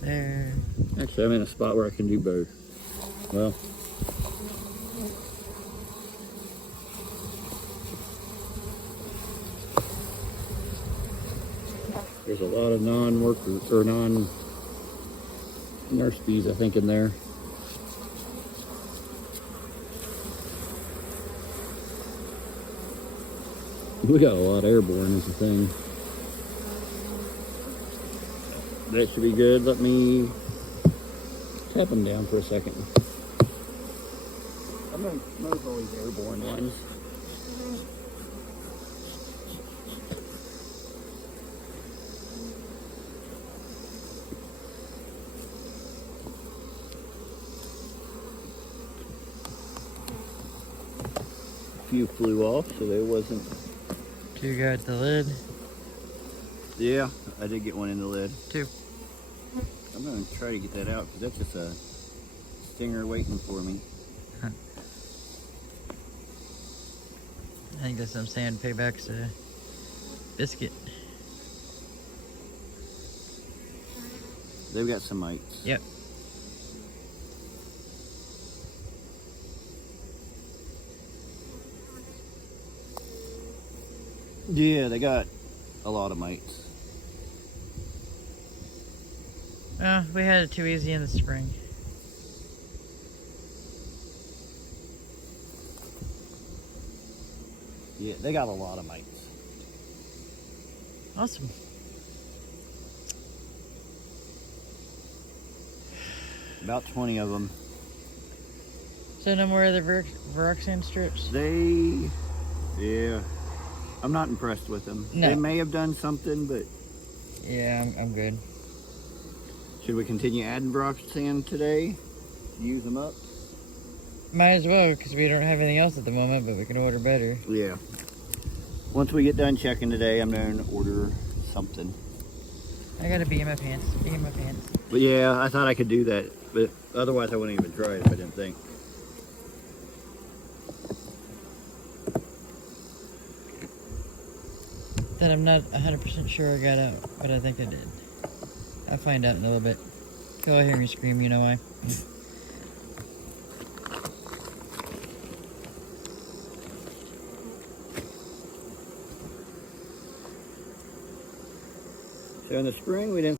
There. Actually, I'm in a spot where I can do both. Well, there's a lot of non-workers or non-nurse bees, I think, in there. We got a lot airborne is the thing. That should be good. Let me tap them down for a second. I'm going to smoke all these airborne ones. A few flew off, so there wasn't. You got the lid? Yeah, I did get one in the lid. 2. I'm going to try to get that out because that's just a stinger waiting for me. I think that's what I'm saying. Payback's a biscuit. They've got some mites. Yep. Yeah, they got a lot of mites. We had it too easy in the spring. Yeah, they got a lot of mites. Awesome. About 20 of them. So no more of the Viroxan strips? Yeah. I'm not impressed with them. No. They may have done something, but... Yeah, I'm good. Should we continue adding Viroxan today? Use them up? Might as well, because we don't have anything else at the moment, but we can order better. Yeah. Once we get done checking today, I'm going to order something. I gotta be in my pants. Be in my pants. But yeah, I thought I could do that, but otherwise I wouldn't even try it if I didn't think. That I'm not 100% sure I got out, but I think I did. I'll find out in a little bit. If y'all hear me scream, you know why. So in the spring we didn't